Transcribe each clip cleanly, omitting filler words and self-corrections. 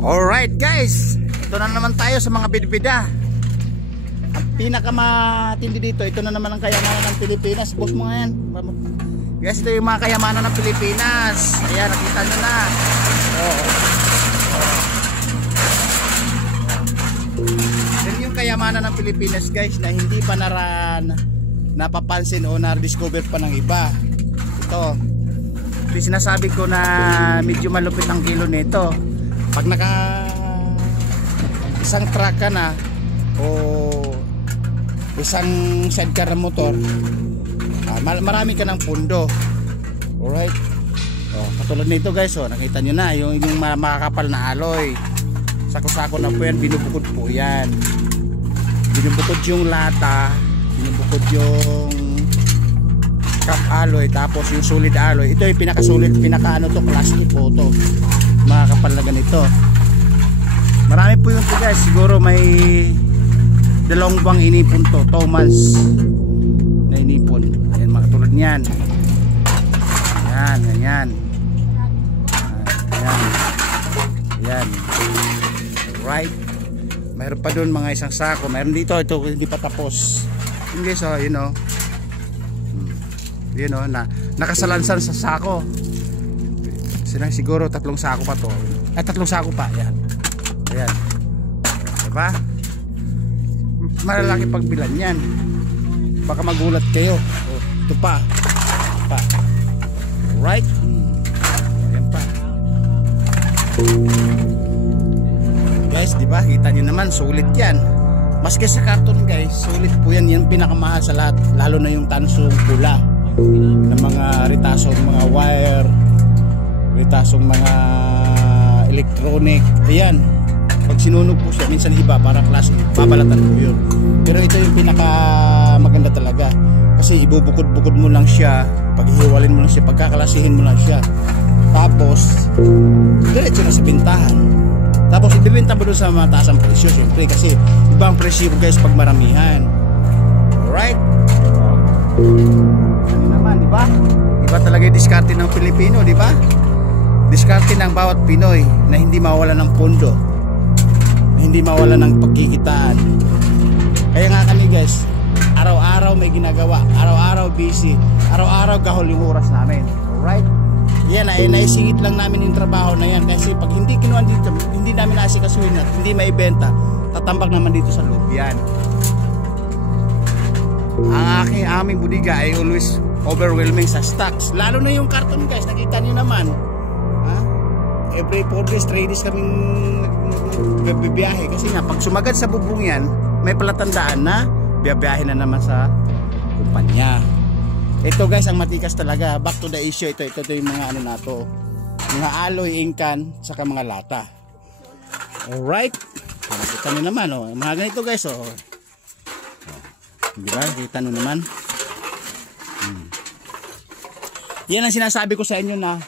Alright guys, ito na naman tayo sa mga bidbida. Ang pinakamatindi dito, ito na naman ang kayamanan ng Pilipinas. Boss mo nga yan. Guys, ito yung mga kayamanan ng Pilipinas. Ayan, nakita nyo na. Yan yung kayamanan ng Pilipinas guys, na hindi pa napapansin o na-discover pa ng iba. Ito sinasabi ko na medyo malupit ang kilo nito. Pag naka isang truck ka na o isang sidecar na motor, marami ka ng pundo. Alright, katulad nito guys, nakita nyo na yung makakapal na alloy. Sako-sako na po yan, binubukod po yan. Binubukod yung lata, binubukod yung cap alloy, tapos yung solid alloy. Ito yung pinakasulit, pinakaano to, class A po to, mga kapal na ganito. Marami po yung guys, siguro may 2 buwang inipon to, 2 months na inipon. Ayan, mga tulad niyan. Ayan, ganyan. Ayan, ayan. Right, mayroon pa doon mga isang sako. Mayroon dito, ito hindi pa tapos. Yun guys, you know, yun o, nakasalansan sa sako. Siguro 3 sako pa to. 3 sako pa. Ayan. Ayan. Diba? Malalaki pagbilan yan. Baka magulat kayo. Ito pa. Right? Ayan pa. Guys, diba? Kita nyo naman, sulit yan. Maski sa karton guys, sulit po yan. Yan pinakamahal sa lahat. Lalo na yung tansong pula ng mga ritasong mga wire, ritasong mga electronic. Ayan, pag sinunog po siya, minsan iba para klase, babalatan po yun. Pero ito yung pinaka maganda talaga, kasi ibubukod-bukod mo lang siya, paghihiwalin mo lang siya, pagkakalasihin mo lang siya, tapos diretso na sa bintahan. Tapos ibibenta mo doon sa mataas ang presyo syempre, kasi iba ang presyo guys pag maramihan. Alright, ano naman, diba? Iba talaga yung diskarte ng Pilipino, diba? Diskarte ng bawat Pinoy na hindi mawala ng pondo, na hindi mawala ng pagkikitaan. Kaya nga kami guys, araw-araw may ginagawa, araw-araw busy, araw-araw gahol yung oras namin. Alright? Yan ay naisingit lang namin yung trabaho na yan, kasi pag hindi kinuha dito, hindi namin asikasuhin at hindi maibenta, tatambak naman dito sa loob yan. Ang aming budiga ay always overwhelming sa stocks, lalo na yung karton guys, nakita niyo naman. Every 4 days, 3 days kaming bibiyahe, kasi nga pag sumagad sa bubong yan, may palatandaan na biyabiyahe na naman sa kumpanya. Ito guys ang matikas talaga. Back to the issue, ito yung mga ano na to, mga alloy, ingkan, saka mga lata. Alright, kita nyo naman mga ganito guys diba, kita nyo naman. Yan ang sinasabi ko sa inyo na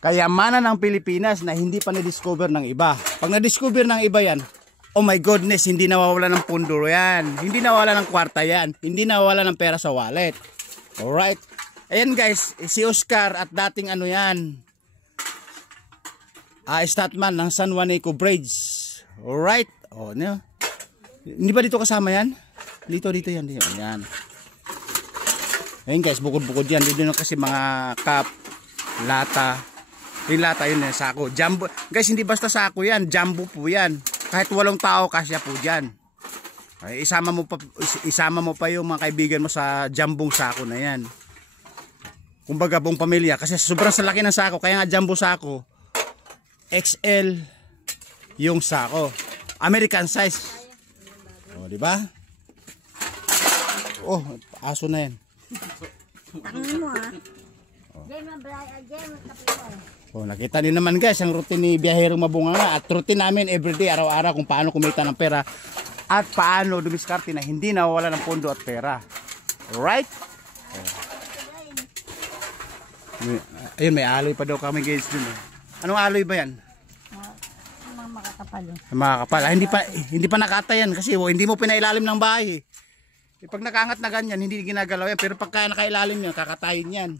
kayamanan ng Pilipinas na hindi pa na-discover ng iba. Pag na-discover ng iba yan, oh my goodness, hindi nawawala ng pundo yan, hindi nawawala ng kwarta yan, hindi nawawala ng pera sa wallet. Alright, ayan guys, si Oscar at dating ano yan, statman ng San Juanico Bridge. Alright, hindi ba dito kasama yan? Dito yan, yan. Ayun guys, bukod-bukod yan. Dito na kasi mga cup, lata. Yung lata yun, sako. Jumbo. Guys, hindi basta sako yan, jumbo po yan. Kahit 8 tao kasya po dyan. Ay, isama mo pa yung mga kaibigan mo sa jambong sako na yan. Kumbaga buong pamilya. Kasi sobrang sa laki ng sako, kaya nga jumbo sako. XL yung sako. American size. O, diba? Oh, aso na yan. Tangin mo Oh, nakita niyo naman guys ang routine ni Biyahero Mabunganga at routine namin everyday, araw-araw, kung paano kumita ng pera at paano dumiskarte na hindi nawawala ng pondo at pera. Alright? Ayun, may alloy pa daw kami guys dun. Anong alloy ba yan? Mga makakapal. Makakapal. Hindi pa nakatayan kasi hindi mo pinailalim ng bahay. Pag nakaangat na ganyan, hindi ginagalaw yan. Pero pagka nakailalim yan, kakatayin yan.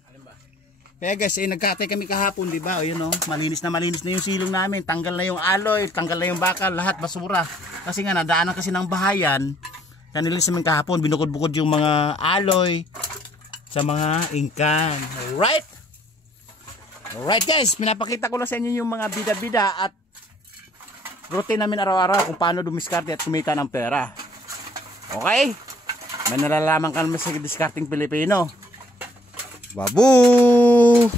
Kaya guys, nagkatay kami kahapon, di ba? O yun, malinis na yung silong namin. Tanggal na yung aloy, tanggal na yung bakal, lahat basura. Kasi nga, nadaanan kasi ng bahayan. Kanilis namin kahapon, binukod-bukod yung mga aloy sa mga ingkan. Alright? Alright guys, pinapakita ko lang sa inyo yung mga bida-bida at routine namin araw-araw kung paano dumiskarte at kumita ng pera. Okay? May nalalaman ka naman sa discarding Pilipino. Babu!